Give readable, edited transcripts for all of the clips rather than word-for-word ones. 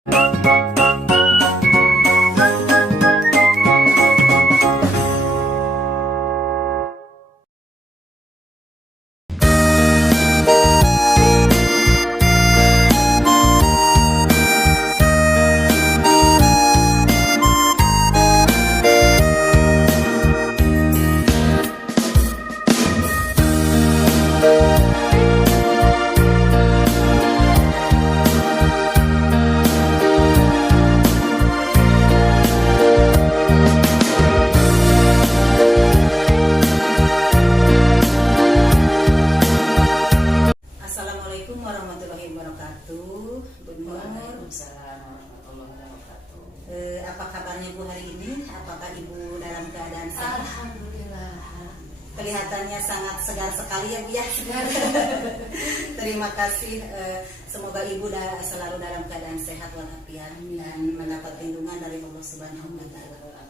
Assalamualaikum warahmatullahi wabarakatuh. Waalaikumsalam warahmatullahi wabarakatuh. Apa kabarnya Bu hari ini? Apakah Ibu dalam keadaan sehat? Alhamdulillah. Kelihatannya sangat segar sekali ya Bu ya. Terima kasih. Semoga Ibu selalu dalam keadaan sehat walafiat dan mendapat lindungan dari Allah Subhanahu wa Ta'ala.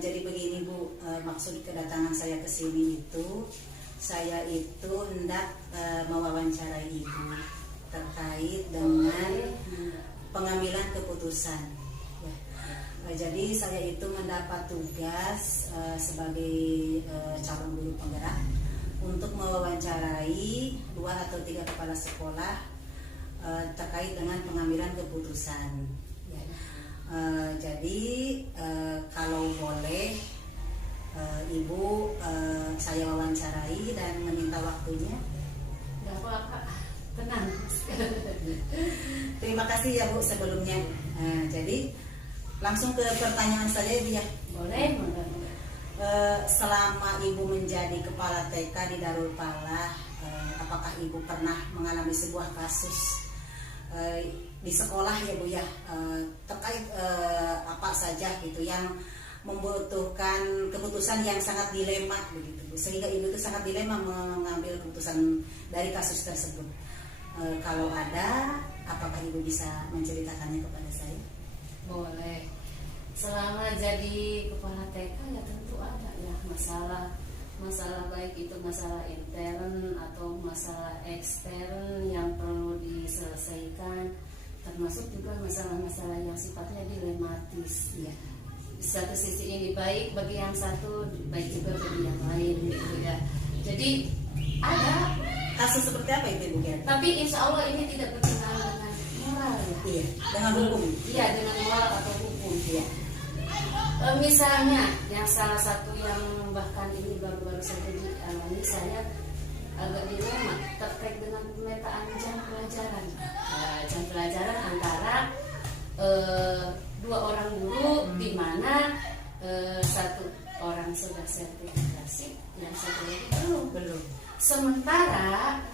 Jadi begini Bu, maksud kedatangan saya ke sini itu saya itu hendak mewawancarai Ibu terkait dengan pengambilan keputusan. Ya. Jadi saya itu mendapat tugas sebagai calon guru penggerak untuk mewawancarai 2 atau 3 kepala sekolah terkait dengan pengambilan keputusan. Ya. Jadi kalau boleh Ibu saya wawancarai dan meminta waktunya. Gak apa-apa, tenang. Terima kasih ya Bu sebelumnya. Jadi langsung ke pertanyaan saja Ibu ya. Boleh. Selama Ibu menjadi kepala TK di Darul Falah, apakah Ibu pernah mengalami sebuah kasus di sekolah ya Bu ya, terkait apa saja gitu yang membutuhkan keputusan yang sangat dilema begitu Bu, sehingga Ibu itu sangat dilema mengambil keputusan dari kasus tersebut. Kalau ada, apakah Ibu bisa menceritakannya kepada saya? Boleh. Selama jadi kepala TK ya tentu ada ya masalah baik itu masalah intern atau masalah ekstern yang perlu diselesaikan, termasuk juga masalah-masalah yang sifatnya dilematis ya. Di satu sisi ini baik bagi yang satu, baik juga bagi yang lain gitu ya. Jadi ada Kasus seperti apa itu Ibu ya? tapi insya Allah ini tidak bertentangan dengan moral ya. Iya, dengan hukum. Iya, dengan moral atau hukum. Iya. Misalnya yang salah satu yang bahkan ini baru-baru saja dialami saya agak dilema terkait dengan pemetaan jam pelajaran. Jam pelajaran antara 2 orang guru di mana 1 orang sudah sertifikasi, yang 1 lagi belum. Sementara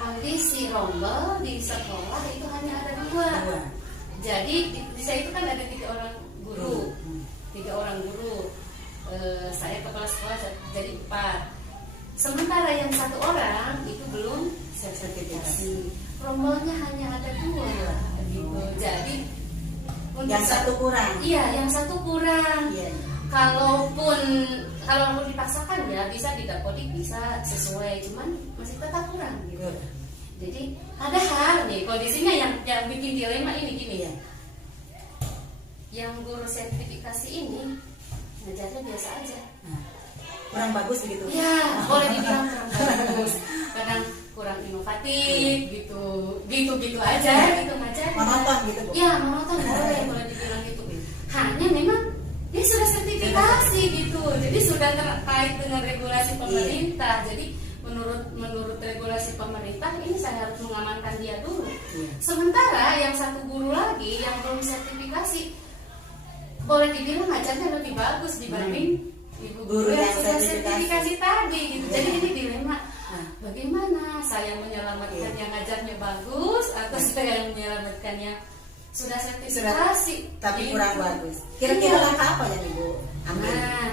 kondisi rombel di sekolah itu hanya ada 2. Jadi di saya itu kan ada 3 orang guru. 3 orang guru. Saya kepala sekolah jadi 4. Sementara yang 1 orang itu belum sertifikasi. Rombelnya hanya ada 2 gitu. Jadi Yang 1 kurang. Iya, yang 1 kurang. Iya. Kalaupun dipaksakan ya bisa didapodik bisa sesuai, cuman masih tetap kurang gitu. Jadi ada hal nih kondisinya yang bikin dilema ini gini ya. Yang guru sertifikasi ini ngajarnya biasa aja. Kurang bagus begitu. Ya, boleh dibilang kurang bagus. Kadang kurang inovatif gitu aja gitu ngajar. Monoton gitu Bu. Ya, monoton boleh dibilang gitu. Hanya memang dia sudah sertifikasi gitu. Jadi sudah terkait dengan regulasi pemerintah. Jadi menurut regulasi pemerintah ini saya harus mengamankan dia dulu. Sementara yang 1 guru lagi yang belum sertifikasi boleh dibilang ngajarnya lebih bagus dibanding ibu guru yang sudah sertifikasi tadi gitu. Jadi ini dilema. Bagaimana saya menyelamatkan yang ngajarnya bagus atau saya yang menyelamatkan yang sudah sertifikasi tapi kurang bagus. Kira-kira langkah apa yang Ibu ambil? Nah,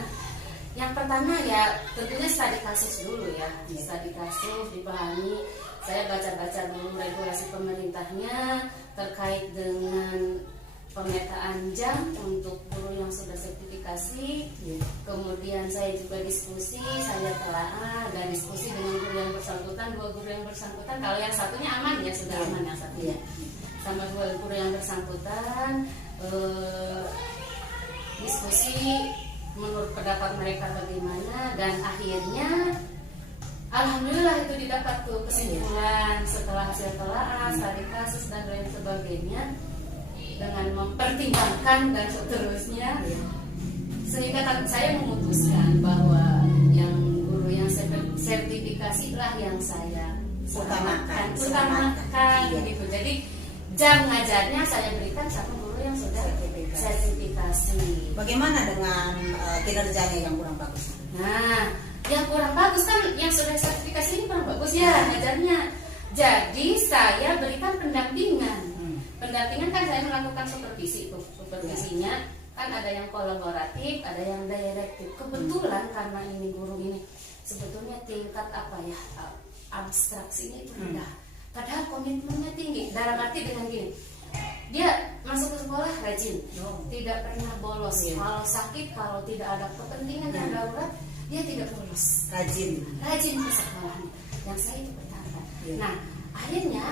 yang pertama ya tentunya studi kasus dulu ya. Studi kasus dipahami. Saya baca-baca dulu regulasi pemerintahnya terkait dengan pemetaan jam untuk guru yang sudah sertifikasi. Kemudian saya juga diskusi, saya telaah dan diskusi dengan guru yang bersangkutan, 2 guru yang bersangkutan. Kalau yang satunya aman ya sudah aman yang satunya. sama dua guru yang bersangkutan, diskusi menurut pendapat mereka bagaimana, dan akhirnya alhamdulillah itu didapat tuh kesimpulan setelah hasil telaah, studi kasus dan lain sebagainya, dengan mempertimbangkan dan seterusnya, sehingga saya memutuskan bahwa yang guru yang sertifikasi lah yang saya utamakan gitu. Jadi jam ngajarnya saya berikan sama guru yang sudah sertifikasi. Bagaimana dengan kinerjanya yang kurang bagus? Nah, yang kurang bagus kan yang sudah sertifikasi ini kurang bagus ya ngajarnya. Jadi saya berikan pendampingan. Pendampingan kan saya melakukan supervisi tuh. Supervisinya kan ada yang kolaboratif, ada yang direktif. Kebetulan karena ini guru ini sebetulnya tingkat abstraksinya itu rendah. Padahal komitmennya tinggi. Dalam arti dengan gini, dia masuk ke sekolah rajin, tidak pernah bolos. Kalau sakit, kalau tidak ada kepentingan yang darurat, dia tidak bolos. Rajin ke sekolah. Yang saya itu bertanya. Nah, akhirnya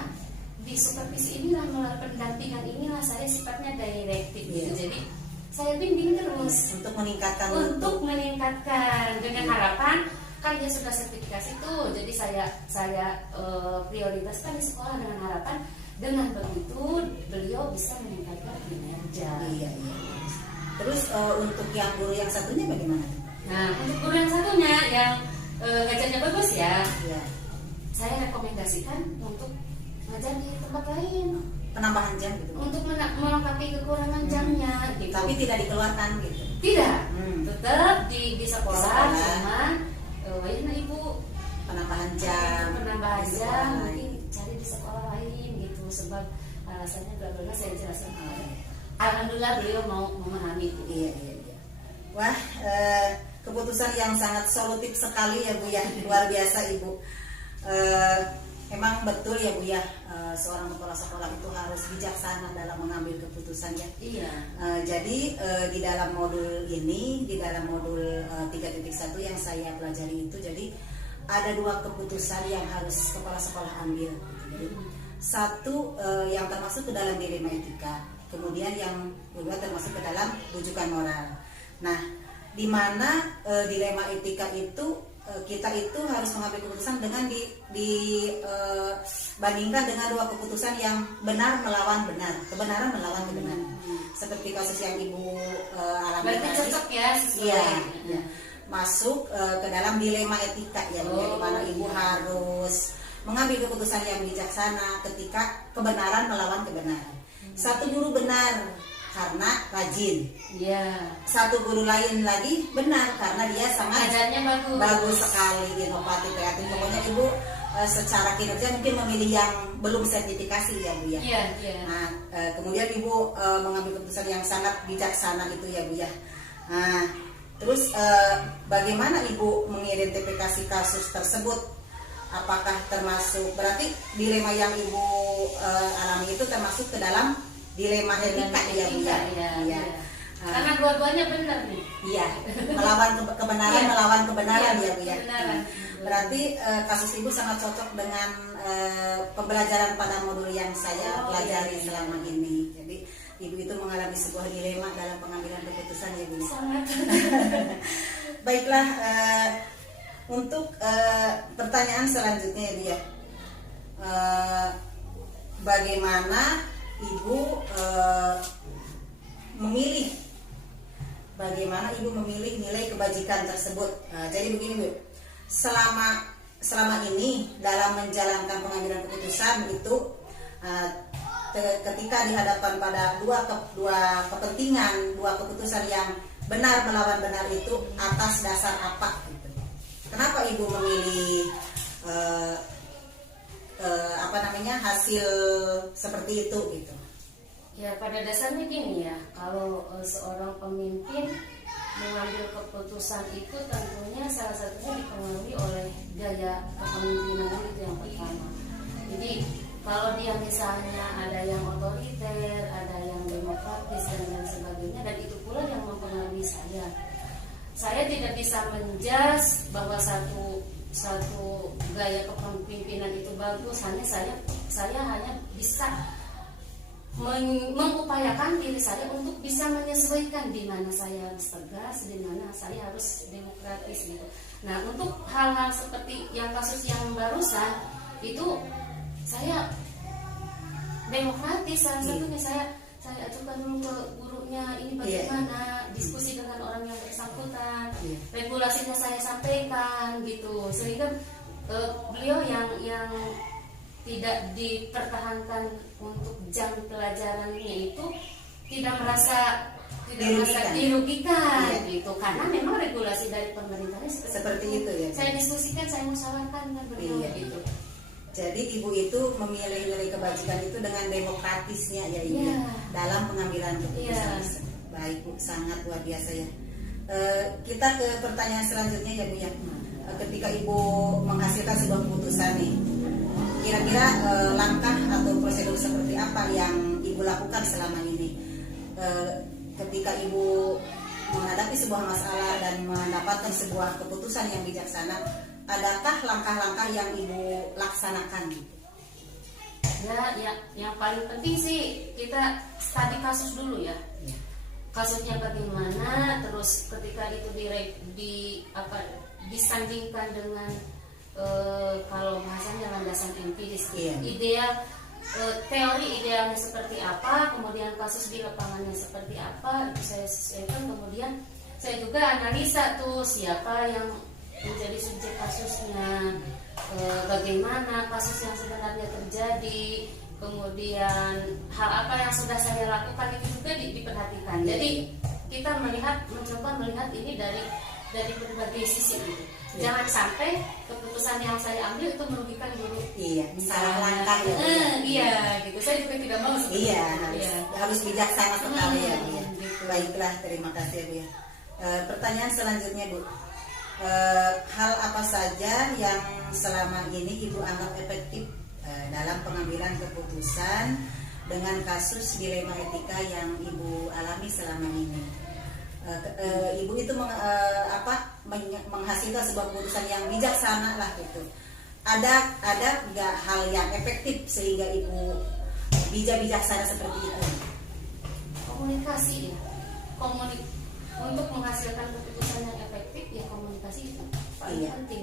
di supervisi inilah, melalui pendampingan inilah saya sifatnya direktif. Jadi saya bimbing terus untuk meningkatkan dengan harapan, kan dia sudah sertifikasi tuh, jadi saya prioritaskan di sekolah dengan harapan dengan begitu beliau bisa meningkatkan kinerja. Iya. Terus untuk yang guru yang satunya bagaimana? Nah, untuk guru yang satunya yang ngajarnya bagus ya, saya rekomendasikan untuk ngajar di tempat lain, penambahan jam gitu, untuk melengkapi kekurangan jamnya gitu. Tapi tidak dikeluarkan gitu? Tidak, tetap di sekolah. Cuma wajibnya ibu penambahan jam mungkin cari di sekolah lain gitu, sebab alasannya bla saya jelaskan. Alhamdulillah beliau mau memahami. Iya. Wah, keputusan yang sangat solutif sekali ya Bu ya, luar biasa Ibu. Memang betul ya Bu ya, seorang kepala sekolah itu harus bijaksana dalam mengambil keputusan ya. Iya. Jadi di dalam modul ini, di dalam modul 3.1 yang saya pelajari itu, jadi ada dua keputusan yang harus kepala sekolah ambil. Jadi, satu yang termasuk ke dalam dilema etika, kemudian yang kedua termasuk ke dalam rujukan moral. Nah, di mana dilema etika itu kita itu harus mengambil keputusan dengan bandingkan dengan dua keputusan yang benar melawan benar, kebenaran melawan kebenaran. Seperti kasus yang Ibu alami tadi. Cocok ya, Iya. Masuk ke dalam dilema etika ya, di mana Ibu harus mengambil keputusan yang bijaksana ketika kebenaran melawan kebenaran. Satu guru benar karena rajin. Iya. Satu guru lain lagi benar karena dia sangat ajarnya bagus sekali, inovatif, kreatif. Pokoknya Ibu secara kinerja mungkin memilih yang belum sertifikasi ya Bu ya. Iya. Nah, kemudian Ibu mengambil keputusan yang sangat bijaksana itu ya Bu ya. Nah, terus bagaimana Ibu mengidentifikasi kasus tersebut? Apakah termasuk, berarti dilema yang Ibu alami itu termasuk ke dalam dilema etika ya Bu ya? Iya. Karena dua-duanya benar nih. Iya, melawan kebenaran, melawan kebenaran ya Bu ya. Berarti kasus Ibu sangat cocok dengan pembelajaran pada modul yang saya pelajari selama ini. Jadi Ibu itu mengalami sebuah dilema dalam pengambilan keputusan ya Bu. Sangat. Baiklah, untuk pertanyaan selanjutnya ya Bu ya. Bagaimana Ibu memilih nilai kebajikan tersebut? Jadi begini Bu, selama ini dalam menjalankan pengambilan keputusan itu ketika dihadapkan pada dua kepentingan, dua keputusan yang benar melawan benar itu atas dasar apa gitu. Kenapa Ibu memilih hasil seperti itu gitu? Ya, pada dasarnya gini ya, kalau seorang pemimpin mengambil keputusan itu tentunya salah satunya dipengaruhi oleh gaya kepemimpinan itu yang pertama. Jadi kalau dia misalnya ada yang otoriter, ada yang demokratis dan lain sebagainya, dan itu pula yang mempengaruhi saya. Saya tidak bisa menjudge bahwa satu gaya kepemimpinan itu bagus, hanya saya hanya bisa mengupayakan diri saya untuk bisa menyesuaikan di mana saya harus tegas, di mana saya harus demokratis gitu. Nah, untuk hal-hal seperti yang kasus yang barusan itu saya demokratis, salah satunya saya ajukan dulu ke gurunya ini bagaimana, diskusi dengan orang yang bersangkutan, regulasinya saya sampaikan gitu, sehingga beliau yang tidak dipertahankan untuk jam pelajarannya itu tidak merasa dirugikan gitu, karena memang regulasi dari pemerintahnya seperti itu ya. Saya diskusikan, saya musyawarahkan dengan beliau gitu. Jadi ibu itu memilih nilai kebajikan itu dengan demokratisnya ya ibu dalam pengambilan keputusan. Baik bu, sangat luar biasa ya. Kita ke pertanyaan selanjutnya ya bu ya. Ketika ibu menghasilkan sebuah keputusan nih, kira-kira langkah atau prosedur seperti apa yang ibu lakukan selama ini ketika ibu menghadapi sebuah masalah dan mendapatkan sebuah keputusan yang bijaksana? Adakah langkah-langkah yang ibu laksanakan? Ya, yang paling penting sih kita studi kasus dulu ya. Kasusnya bagaimana, terus ketika itu disandingkan dengan kalau bahasanya landasan empiris, ideal, teori idealnya seperti apa, kemudian kasus di lapangannya seperti apa, itu saya sesuaikan. Kemudian saya juga analisa tuh siapa yang menjadi subjek kasusnya, bagaimana kasus yang sebenarnya terjadi, kemudian hal apa yang sudah saya lakukan itu juga diperhatikan. Jadi kita mencoba melihat ini dari berbagai sisi gitu. Jangan sampai keputusan yang saya ambil itu merugikan guru. Salah langkah ya. Iya, gitu. Saya juga tidak mau seperti itu. Harus bijaksana sekali ya Bu. Gitu. Baiklah, terima kasih Bu ya. Pertanyaan selanjutnya Bu. Hal apa saja yang selama ini ibu anggap efektif dalam pengambilan keputusan dengan kasus dilema etika yang ibu alami selama ini? Ibu itu menghasilkan sebuah keputusan yang bijaksana lah gitu. Ada nggak hal yang efektif sehingga ibu bijaksana seperti itu? Komunikasi ya. Untuk menghasilkan keputusan yang efektif ya komunikasi itu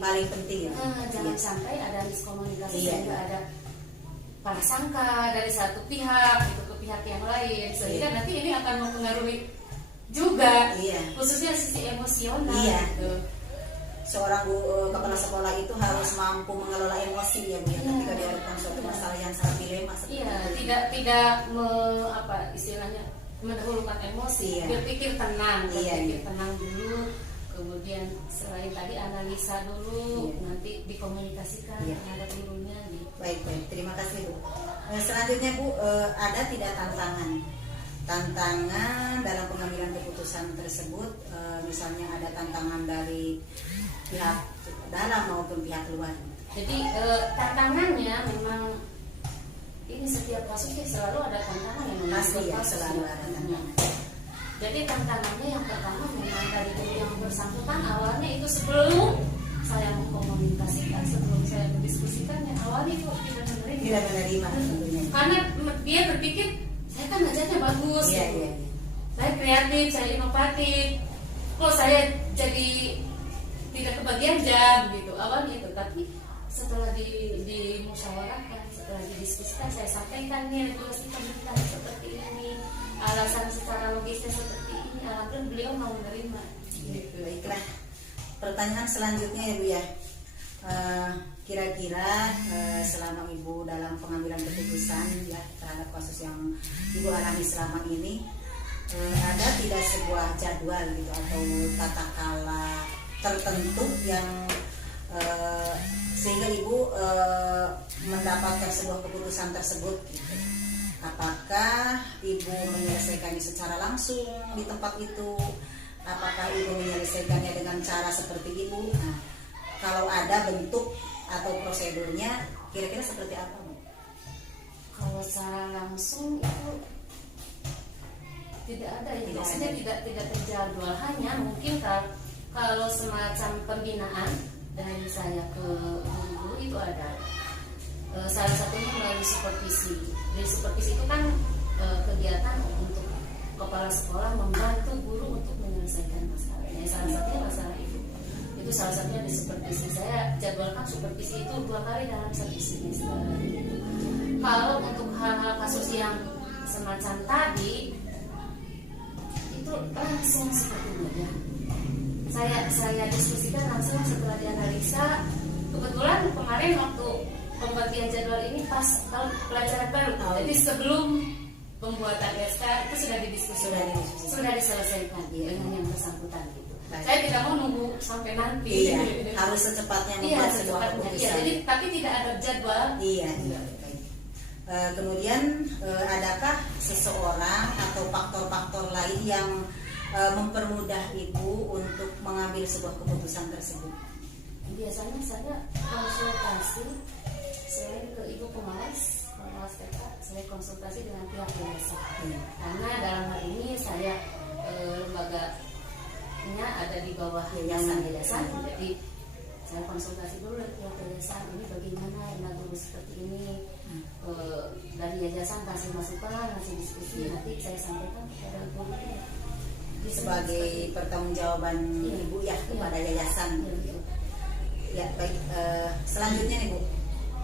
paling penting ya. Jangan sampai ada miskomunikasi sehingga ada prasangka dari satu pihak itu ke pihak yang lain, sehingga nanti ini akan mempengaruhi juga khususnya sisi emosional gitu. Seorang kepala sekolah itu harus mampu mengelola emosi ya Bu ya, ketika dihadapkan suatu masalah yang sangat dilema seperti itu. Tidak istilahnya mendahulukan emosi, berpikir tenang, tenang dulu, kemudian selain tadi analisa dulu, nanti dikomunikasikan terhadap gurunya gitu. Baik, terima kasih Bu. Selanjutnya Bu, ada tidak tantangan dalam pengambilan keputusan tersebut? Misalnya ada tantangan dari pihak dalam maupun pihak luar. Jadi tantangannya memang ini setiap kasusnya selalu ada tantangan yang pasti ya, selalu ada tantangan. Jadi tantangannya yang pertama memang dari guru yang bersangkutan awalnya itu sebelum saya mengkomunikasikan, sebelum saya mendiskusikan, yang awalnya itu tidak menerima karena dia berpikir saya kan ngajarnya bagus, saya kreatif, saya inovatif, kok saya jadi tidak kebagian jam gitu awalnya itu. Tapi setelah dimusyawarahkan, setelah didiskusikan, saya sampaikan nih regulasi pemerintah seperti ini, alasan secara logisnya seperti ini, alhamdulillah beliau mau menerima gitu. Baiklah, pertanyaan selanjutnya ya Bu ya, kira-kira selama Ibu dalam pengambilan keputusan ya terhadap kasus yang Ibu alami selama ini, ada tidak sebuah jadwal gitu atau tata kala tertentu yang sehingga Ibu mendapatkan sebuah keputusan tersebut gitu? Apakah Ibu menyelesaikannya secara langsung di tempat itu? Apakah Ibu menyelesaikannya dengan cara seperti Ibu? Nah, kalau ada bentuk atau prosedurnya, kira-kira seperti apa Bu? Kalau secara langsung itu tidak ada ya, maksudnya tidak terjadwal, hanya mungkin kalau semacam pembinaan dari saya ke guru itu ada. Salah satunya melalui supervisi. Dari supervisi itu kan kegiatan untuk kepala sekolah membantu guru untuk menyelesaikan masalahnya. Salah satunya masalah itu salah satunya di supervisi. Saya jadwalkan supervisi itu 2 kali dalam 1 semester. Kalau untuk hal-hal kasus yang semacam tadi itu langsung seperti ya. Saya diskusikan langsung setelah dianalisa. Kebetulan kemarin waktu pembagian jadwal ini pas pelajaran baru. Jadi sebelum pembuatan SK itu sudah didiskusikan, sudah diselesaikan dengan yang bersangkutan gitu. Baik. Saya tidak mau nunggu sampai nanti. Iya, harus secepatnya membuat sebuah keputusan. Iya, jadi tapi tidak ada jadwal. Iya. Kemudian adakah seseorang atau faktor-faktor lain yang mempermudah ibu untuk mengambil sebuah keputusan tersebut? Biasanya saya konsultasi selain ke ibu pengawas TK, saya konsultasi dengan pihak yayasan. Karena dalam hal ini saya lembaganya ada di bawah yayasan, jadi saya konsultasi dulu dengan pihak yayasan, ini bagaimana enak guru seperti ini. Dari yayasan kasih masukan, kasih diskusi, nanti saya sampaikan kepada guru sebagai pertanggungjawaban ibu ya kepada yayasan. Ya baik, selanjutnya nih Bu,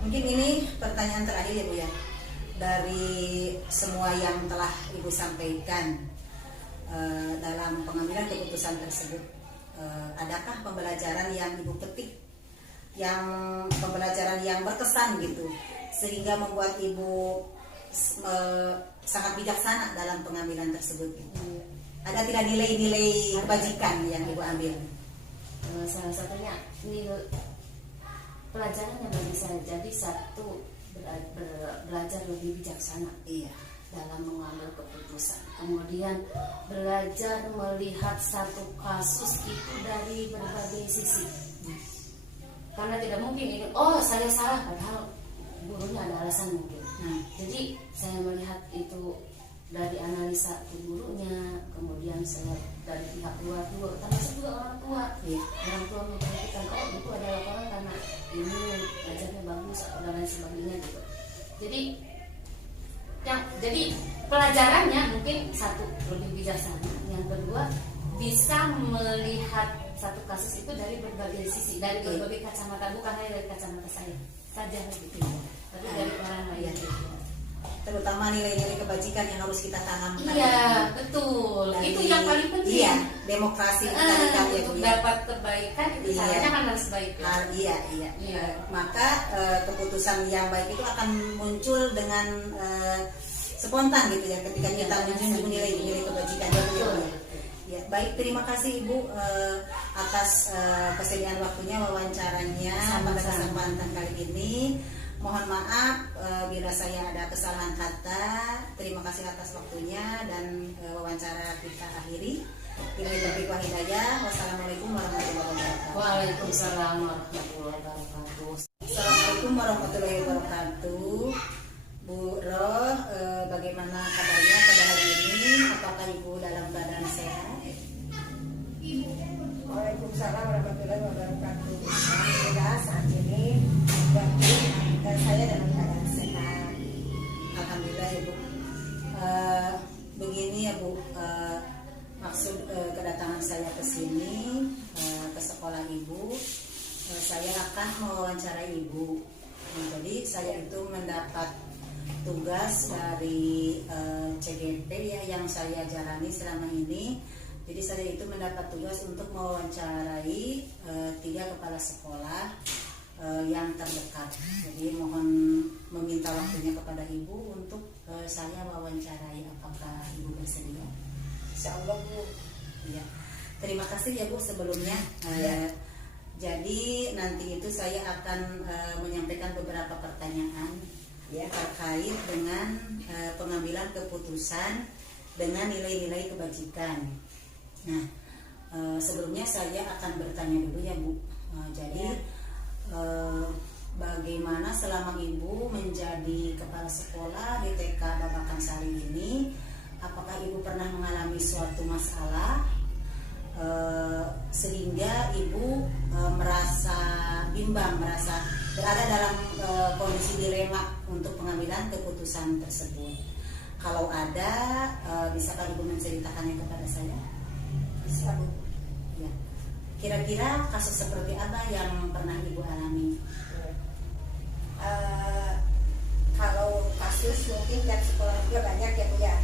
mungkin ini pertanyaan terakhir ya Bu ya, dari semua yang telah Ibu sampaikan dalam pengambilan keputusan tersebut, adakah pembelajaran yang Ibu petik, yang pembelajaran yang berkesan gitu, sehingga membuat Ibu sangat bijaksana dalam pengambilan tersebut? Ada tidak nilai-nilai kebajikan yang Ibu ambil? Salah satunya nilai pelajaran yang bagi saya jadi satu belajar lebih bijaksana dalam mengambil keputusan. Kemudian belajar melihat satu kasus itu dari berbagai sisi. Karena tidak mungkin ini saya salah padahal gurunya ada alasan mungkin. Jadi saya melihat itu dari analisa gurunya, kemudian saya dari pihak luar juga, termasuk juga orang tua. Orang tua memperhatikan, itu ada laporan karena ini belajarnya bagus atau dan lain sebagainya gitu. Jadi pelajarannya mungkin satu lebih bijaksana, yang kedua bisa melihat satu kasus itu dari berbagai sisi, dari berbagai kacamata, bukan hanya dari kacamata saya saja gitu, tapi dari orang lain. Terutama nilai-nilai kebajikan yang harus kita tanamkan. Iya, betul. Itu yang paling penting. Iya, demokrasi untuk dapat kebaikan itu caranya kan harus baik. Iya. Maka keputusan yang baik itu akan muncul dengan spontan gitu ya, ketika kita menjunjung nilai-nilai kebajikan. Ya, baik, terima kasih Ibu atas kesediaan waktunya wawancaranya pada kesempatan kali ini. Mohon maaf bila saya ada kesalahan kata. Terima kasih atas waktunya dan wawancara kita akhiri. Billahi taufiq wal hidayah. Wassalamualaikum warahmatullahi wabarakatuh. Waalaikumsalam warahmatullahi wabarakatuh. Assalamualaikum warahmatullahi wabarakatuh. Bu Roh, bagaimana kabarnya pada hari ini? Apakah Ibu dalam keadaan sehat? Waalaikumsalam warahmatullahi wabarakatuh. Alhamdulillah saat ini baik dan saya dalam keadaan sehat. Alhamdulillah ya Bu. Begini ya Bu, maksud kedatangan saya ke sini ke sekolah Ibu, saya akan mewawancarai Ibu. Jadi saya itu mendapat tugas dari CGP ya yang saya jalani selama ini. Jadi saya itu mendapat tugas untuk mewawancarai 3 kepala sekolah yang terdekat. Jadi mohon meminta waktunya kepada Ibu untuk saya wawancarai. Apakah Ibu bersedia? Insyaallah Bu. Ya. Terima kasih ya Bu sebelumnya. Jadi nanti itu saya akan menyampaikan beberapa pertanyaan terkait dengan pengambilan keputusan dengan nilai-nilai kebajikan. Nah, sebelumnya saya akan bertanya dulu ya Bu. Bagaimana selama Ibu menjadi kepala sekolah di TK Babakan Sari ini, apakah Ibu pernah mengalami suatu masalah sehingga Ibu merasa bimbang, merasa berada dalam kondisi dilema untuk pengambilan keputusan tersebut? Kalau ada, bisakah Ibu menceritakannya kepada saya? Bisa, Bu. Ya. Kira-kira kasus seperti apa yang pernah Ibu alami? Kalau kasus mungkin tiap sekolah juga banyak ya Bu ya.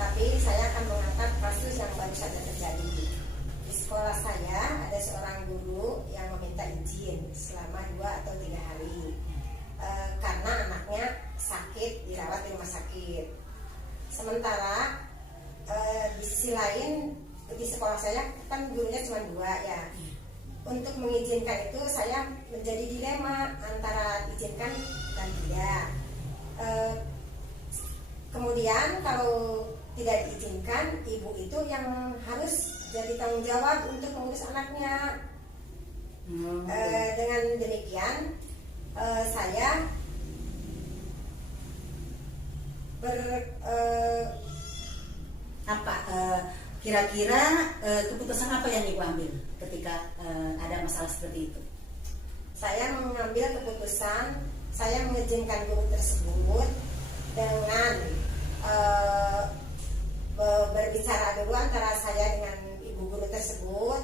Tapi saya akan mengangkat kasus yang baru saja terjadi. Di sekolah saya ada seorang guru yang meminta izin selama 2 atau 3 hari karena anaknya sakit, dirawat di rumah sakit. Sementara di sisi lain di sekolah saya kan gurunya cuma 2 ya. Untuk mengizinkan itu saya menjadi dilema antara izinkan dan tidak. Kemudian kalau tidak diizinkan, ibu itu yang harus jadi tanggung jawab untuk mengurus anaknya. Dengan demikian saya kira-kira keputusan apa yang Ibu ambil ketika ada masalah seperti itu? Saya mengambil keputusan, saya mengizinkan guru tersebut dengan berbicara dulu antara saya dengan ibu guru tersebut,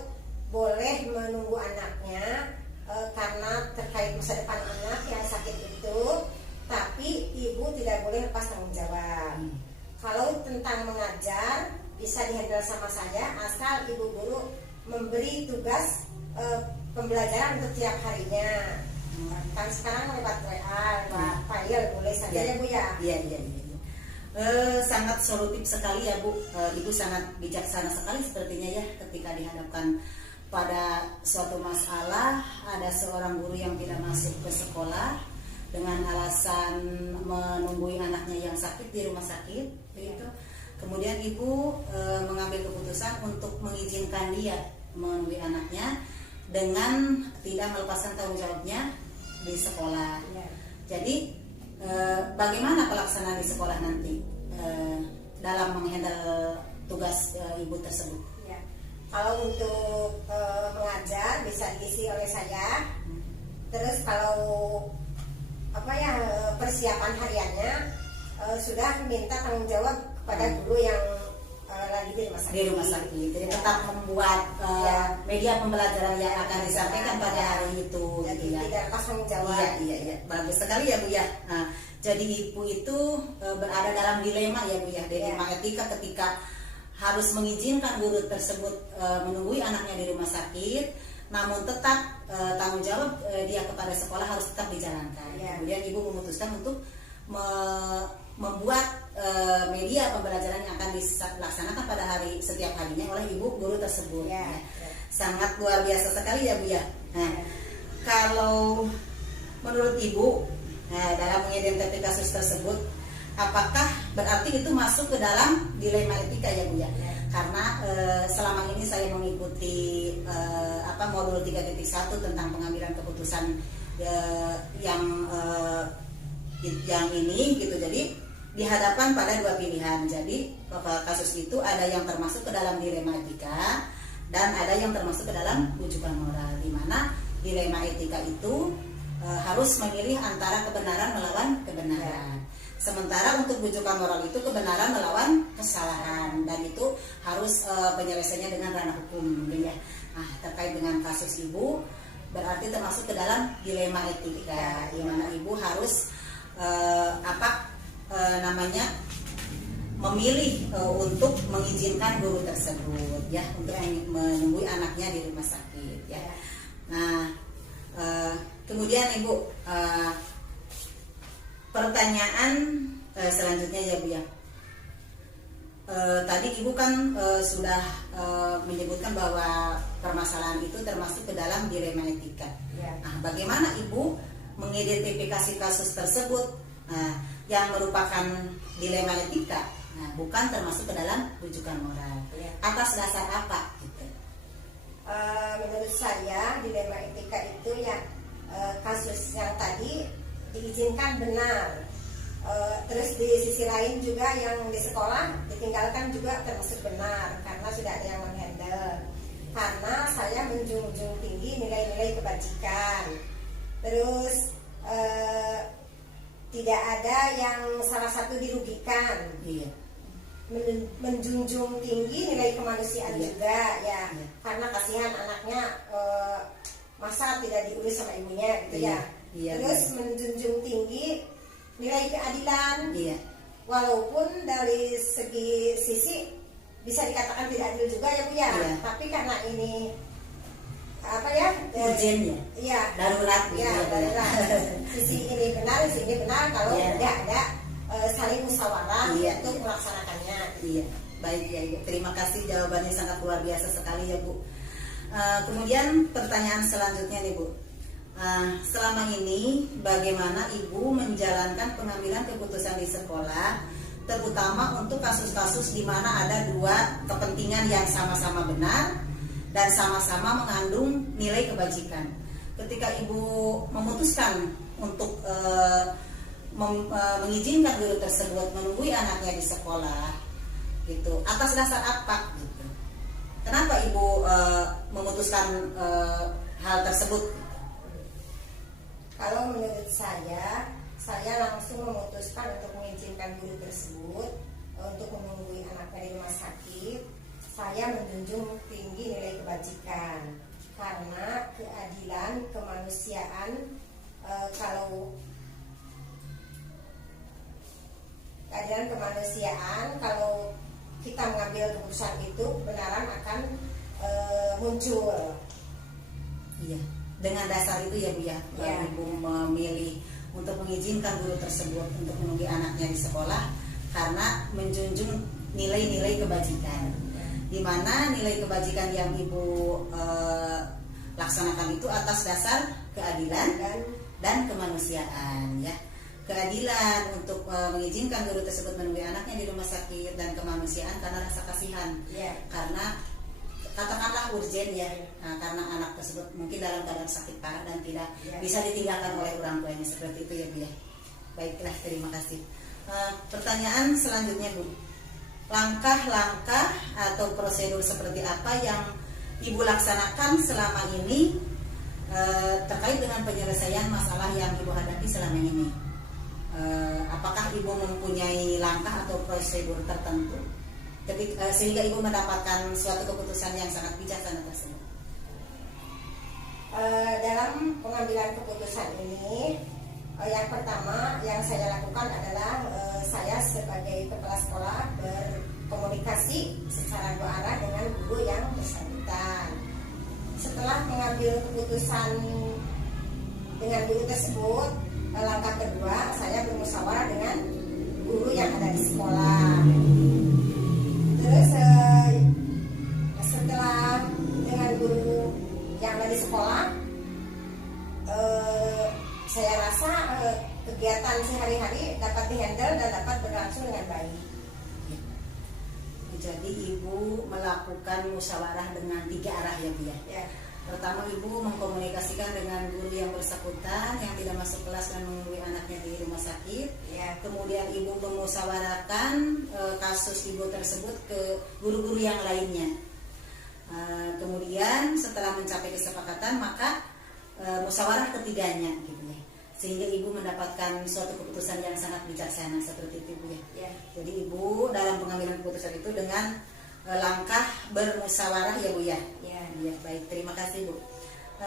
boleh menunggu anaknya karena terkait masa depan anak yang sakit itu, tapi ibu tidak boleh lepas tanggung jawab. Kalau tentang mengajar bisa dihandle sama saya asal ibu guru memberi tugas pembelajaran untuk tiap harinya. Kan sekarang lewat WA, lewat file boleh saja ya Bu ya. Iya. Sangat solutif sekali ya Bu. Ibu sangat bijaksana sekali sepertinya ya ketika dihadapkan pada suatu masalah ada seorang guru yang tidak masuk ke sekolah dengan alasan menunggui anaknya yang sakit di rumah sakit begitu. Kemudian Ibu mengambil keputusan untuk mengizinkan dia menunggui anaknya dengan tidak melepaskan tanggung jawabnya di sekolah. Jadi bagaimana pelaksanaan di sekolah nanti dalam menghandle tugas Ibu tersebut? Ya. Kalau untuk mengajar bisa diisi oleh saya. Terus kalau persiapan hariannya sudah minta tanggung jawab kepada guru yang lagi di rumah sakit. Di rumah sakit. Jadi tetap membuat media pembelajaran yang akan disampaikan pada hari itu. Jadi gitu ya. tidak lepas tanggung jawab. Iya. Bagus sekali ya Bu ya. Nah, jadi Ibu itu berada dalam dilema ya Bu ya. Dilema etika ketika harus mengizinkan guru tersebut menunggui anaknya di rumah sakit, namun tetap tanggung jawab dia kepada sekolah harus tetap dijalankan. Kemudian Ibu memutuskan untuk membuat media pembelajaran yang akan dilaksanakan pada setiap harinya oleh ibu guru tersebut. Sangat luar biasa sekali ya Bu ya. Nah, kalau menurut Ibu dalam mengidentifikasi kasus tersebut, apakah berarti itu masuk ke dalam dilema etika ya Bu ya? Karena selama ini saya mengikuti modul 3.1 tentang pengambilan keputusan yang ini gitu. Jadi dihadapkan pada 2 pilihan. Jadi kasus itu ada yang termasuk ke dalam dilema etika dan ada yang termasuk ke dalam rujukan moral, di mana dilema etika itu harus memilih antara kebenaran melawan kebenaran. Sementara untuk rujukan moral itu kebenaran melawan kesalahan, dan itu harus penyelesaiannya dengan ranah hukum mungkin ya. Nah, terkait dengan kasus Ibu berarti termasuk ke dalam dilema etika, di mana Ibu harus memilih untuk mengizinkan guru tersebut ya untuk menunggui anaknya di rumah sakit ya. Nah, kemudian Ibu pertanyaan selanjutnya ya Bu ya. Tadi Ibu kan sudah menyebutkan bahwa permasalahan itu termasuk ke dalam dilema etika. Nah, bagaimana Ibu mengidentifikasi kasus tersebut yang merupakan dilema etika, bukan termasuk ke dalam rujukan moral? Atas dasar apa? Gitu. Menurut saya dilema etika itu ya kasus yang tadi diizinkan benar. Terus di sisi lain juga yang di sekolah ditinggalkan juga termasuk benar karena sudah ada yang menghandle. Karena saya menjunjung tinggi nilai-nilai kebajikan. Terus tidak ada yang salah satu dirugikan. Iya. Menjunjung tinggi nilai kemanusiaan Iya. juga ya, Iya. karena kasihan anaknya masa tidak diurus sama ibunya gitu Iya. ya. Iya, Terus benar. menjunjung tinggi nilai keadilan, Iya. walaupun dari segi sisi bisa dikatakan tidak adil juga ya Bu ya. Iya. Tapi karena ini apa ya? Urgen ya? Iya. Darurat gitu Ya, ya, Bu, ya. darurat. Sisi ini benar, sisi ini benar. Kalau Iya. tidak ada saling musyawarah Iya, untuk iya. melaksanakannya. Iya, baik ya Ibu. Terima kasih, jawabannya sangat luar biasa sekali ya Bu. Kemudian pertanyaan selanjutnya nih Bu. Selama ini bagaimana Ibu menjalankan pengambilan keputusan di sekolah, terutama untuk kasus-kasus di mana ada dua kepentingan yang sama-sama benar dan sama-sama mengandung nilai kebajikan. Ketika Ibu memutuskan untuk mengizinkan guru tersebut menunggui anaknya di sekolah, gitu, atas dasar apa? Gitu. Kenapa Ibu memutuskan hal tersebut? Kalau menurut saya langsung memutuskan untuk mengizinkan guru tersebut untuk menunggui anaknya di rumah sakit. Saya menjunjung tinggi nilai kebajikan karena keadilan, kemanusiaan. Kalau keadilan kemanusiaan, kalau kita mengambil keputusan itu, kebenaran akan muncul. Iya, dengan dasar itu ya Bu ya, Ya. Ibu memilih untuk mengizinkan guru tersebut untuk menunggui anaknya di sekolah karena menjunjung nilai-nilai kebajikan. Di mana nilai kebajikan yang Ibu laksanakan itu atas dasar keadilan dan kemanusiaan ya. Keadilan untuk mengizinkan guru tersebut menunggui anaknya di rumah sakit, dan kemanusiaan karena rasa kasihan. Ya. Karena katakanlah urgen ya, karena anak tersebut mungkin dalam keadaan sakit parah dan tidak Ya. bisa ditinggalkan oleh orang tuanya, seperti itu ya Bu ya. Baiklah, terima kasih. Pertanyaan selanjutnya Bu, langkah-langkah atau prosedur seperti apa yang Ibu laksanakan selama ini terkait dengan penyelesaian masalah yang Ibu hadapi selama ini? Apakah Ibu mempunyai langkah atau prosedur tertentu sehingga Ibu mendapatkan suatu keputusan yang sangat bijaksana tersebut? Dalam pengambilan keputusan ini, yang pertama yang saya lakukan adalah saya sebagai kepala sekolah berkomunikasi secara dua arah dengan guru yang bersangkutan. Setelah mengambil keputusan dengan guru tersebut, langkah kedua saya bermusyawarah dengan guru yang ada di sekolah. Terus setelah dengan guru yang ada di sekolah, saya rasa kegiatan sehari-hari dapat dihandle dan dapat berlangsung dengan baik. Jadi Ibu melakukan musyawarah dengan 3 arah ya Bu ya. Ya. Pertama, Ibu mengkomunikasikan dengan guru yang bersangkutan yang tidak masuk kelas dan menunggui anaknya di rumah sakit. Ya. Kemudian Ibu memusyawarahkan kasus Ibu tersebut ke guru-guru yang lainnya. Kemudian setelah mencapai kesepakatan, maka musyawarah ketiganya gitu ya. Sehingga Ibu mendapatkan suatu keputusan yang sangat bijaksana seperti itu Bu ya. Ya. Jadi Ibu dalam pengambilan keputusan itu dengan langkah bermusyawarah ya Bu ya. Ya, baik, terima kasih Bu.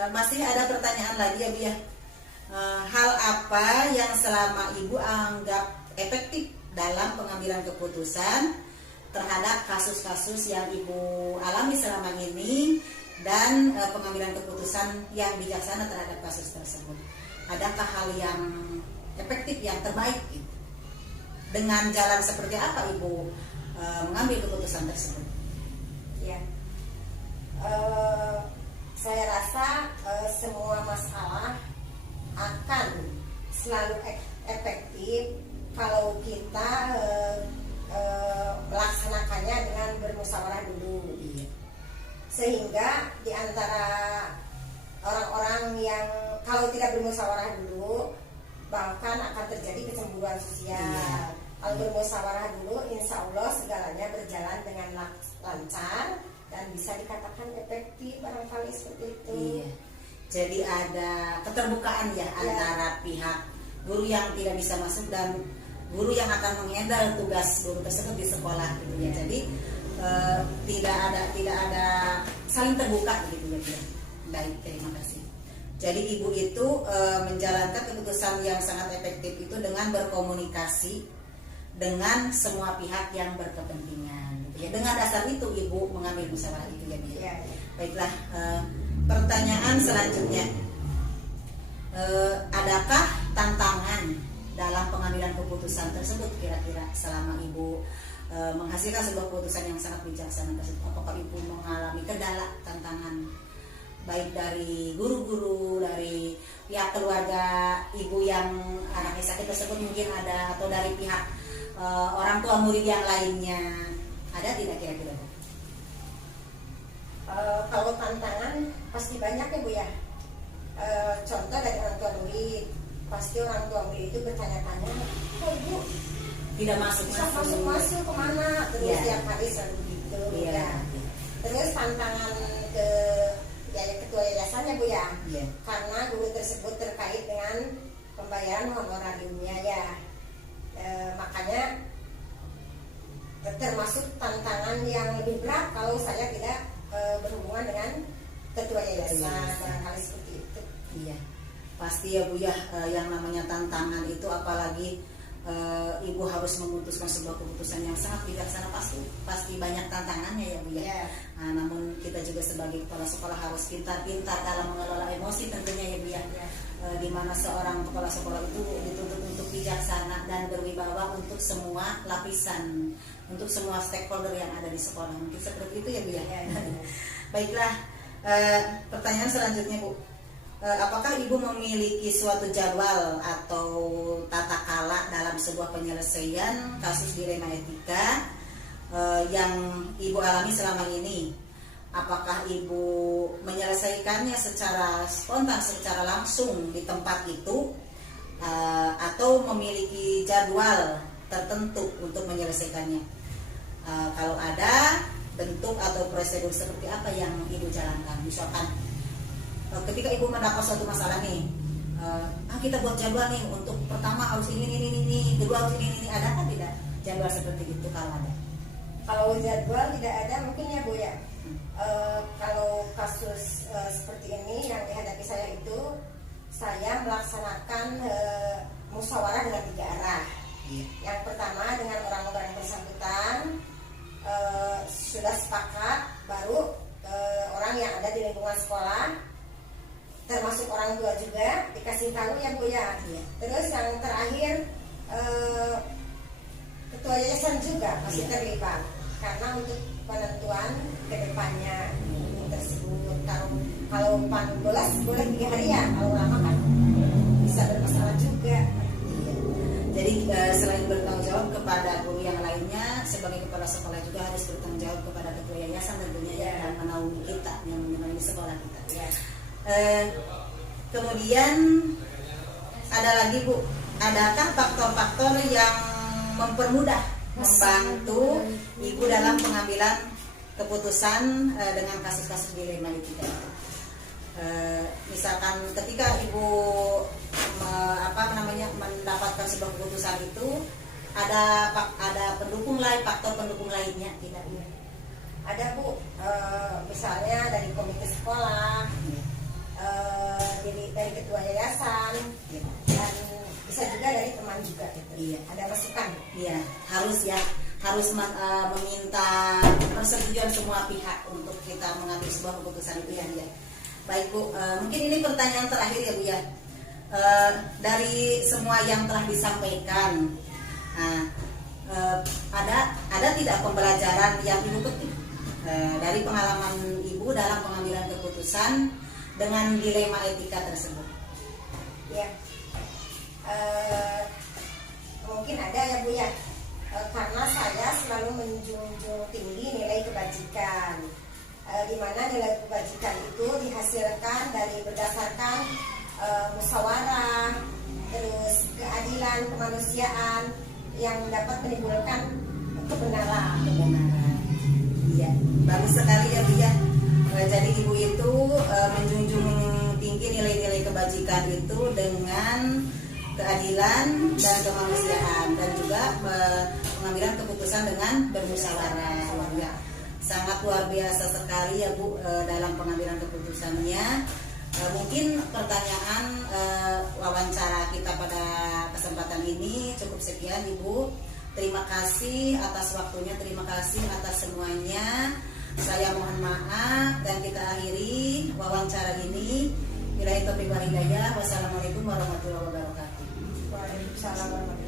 Masih ada pertanyaan lagi ya Bu ya. Hal apa yang selama Ibu anggap efektif dalam pengambilan keputusan terhadap kasus-kasus yang Ibu alami selama ini, dan pengambilan keputusan yang bijaksana terhadap kasus tersebut? Adakah hal yang efektif, yang terbaik gitu? Dengan jalan seperti apa Ibu mengambil keputusan tersebut? Ya. Saya rasa semua masalah akan selalu efektif kalau kita melaksanakannya dengan bermusyawarah dulu. Iya. Sehingga di antara orang-orang yang kalau tidak bermusyawarah dulu, bahkan akan terjadi kecemburuan sosial. Iya. Kalau bermusyawarah dulu, insya Allah segalanya berjalan dengan lancar dan bisa dikatakan efektif, barangkali seperti itu. Iya. Jadi ada keterbukaan ya, Iya. antara pihak guru yang tidak bisa masuk dan guru yang akan menghandle tugas guru tersebut di sekolah gitu ya. Jadi tidak ada saling terbuka gitu ya. Baik, terima kasih. Jadi ibu itu menjalankan keputusan yang sangat efektif itu dengan berkomunikasi dengan semua pihak yang berkepentingan gitu ya. Dengan dasar itu ibu mengambil musyawarah itu ya Bu. Ya. Baiklah, pertanyaan selanjutnya, adakah tantangan dalam pengambilan keputusan tersebut kira-kira selama ibu menghasilkan sebuah keputusan yang sangat bijaksana tersebut? Apakah ibu mengalami kendala, tantangan baik dari guru-guru, dari pihak keluarga ibu yang anaknya sakit tersebut mungkin ada, atau dari pihak orang tua murid yang lainnya, ada tidak kira-kira Bu? Kalau tantangan pasti banyak ya Bu ya. Contoh dari orang tua murid, pasti orang tua murid itu bertanya-tanya, kok Ibu Tidak masuk bisa masuk kemana? Terus Ya. tiap hari selalu begitu Iya. ya. Terus tantangan ke ketua yayasannya Bu ya, Iya. karena guru tersebut terkait dengan pembayaran honorariumnya ya. Makanya termasuk tantangan yang lebih berat kalau saya tidak berhubungan dengan ketua yayasan, barangkali seperti itu. Iya, pasti ya Bu ya, yang namanya tantangan itu apalagi ibu harus memutuskan sebuah keputusan yang sangat bijaksana, pasti banyak tantangannya ya Bu ya. Ya. Nah, namun kita juga sebagai kepala sekolah harus pintar-pintar dalam mengelola emosi tentunya ya Bu ya. Di mana seorang kepala sekolah itu dituntut untuk bijaksana dan berwibawa untuk semua lapisan, untuk semua stakeholder yang ada di sekolah. Mungkin seperti itu ya Bu ya. Ya. Baiklah, pertanyaan selanjutnya Bu, apakah ibu memiliki suatu jadwal atau tata kala dalam sebuah penyelesaian kasus dilema etika yang ibu alami selama ini? Apakah ibu menyelesaikannya secara spontan, secara langsung di tempat itu, atau memiliki jadwal tertentu untuk menyelesaikannya? Kalau ada, bentuk atau prosedur seperti apa yang ibu jalankan? Misalkan ketika ibu mendapat suatu masalah nih, kita buat jadwal nih, untuk pertama harus ini, kedua harus ini, adakah tidak jadwal seperti itu? Kalau ada, Kalau jadwal tidak ada mungkin ya Bu ya. Kalau kasus seperti ini yang dihadapi saya itu, saya melaksanakan musyawarah dengan 3 arah. Yang pertama dengan orang-orang bersangkutan, sudah sepakat, baru orang yang ada di lingkungan sekolah, termasuk orang tua juga dikasih tahu ya Bu ya. Terus yang terakhir ketua yayasan juga masih terlibat, karena untuk penentuan kedepannya tersebut. Kalau 14 boleh 3 hari ya, kalau lama kan bisa bermasalah juga. Jadi selain bertanggung jawab kepada guru yang lainnya, sebagai kepala sekolah juga harus bertanggung jawab kepada ketua yayasan tentunya ya, dan menaungi kita yang menemani sekolah kita. Kemudian ada lagi Bu, adakah faktor-faktor yang mempermudah, membantu ibu dalam pengambilan keputusan dengan kasus-kasus dilema etika? Misalkan ketika ibu mendapatkan sebuah keputusan itu, ada pendukung lain, faktor pendukung lainnya tidak? Ada Bu, misalnya dari komite sekolah, dari ketua yayasan, dan bisa juga dari teman juga gitu. Iya. Ada masukan. Iya, harus meminta persetujuan semua pihak untuk kita mengambil sebuah keputusan itu ya. Baik Bu, mungkin ini pertanyaan terakhir ya Bu ya. Dari semua yang telah disampaikan, ada tidak pembelajaran yang ibu petik dari pengalaman ibu dalam pengambilan keputusan dengan dilema etika tersebut? Ya, mungkin ada ya Bu ya. Karena saya selalu menjunjung tinggi nilai kebajikan, di mana nilai kebajikan itu dihasilkan dari berdasarkan musyawarah, terus keadilan, kemanusiaan yang dapat menimbulkan kebenaran. Iya, bagus sekali ya Bu ya. Jadi ibu itu menjunjung tinggi nilai-nilai kebajikan itu dengan keadilan dan kemanusiaan, dan juga pengambilan keputusan dengan bermusyawarah. Ya, sangat luar biasa sekali ya Bu dalam pengambilan keputusannya. Mungkin pertanyaan wawancara kita pada kesempatan ini cukup sekian Ibu. Terima kasih atas waktunya, terima kasih atas semuanya. Saya mohon maaf dan kita akhiri wawancara ini. Billahi taufiq wal hidayah. Wassalamualaikum warahmatullahi wabarakatuh. Waalaikumsalam warahmatullahi wabarakatuh.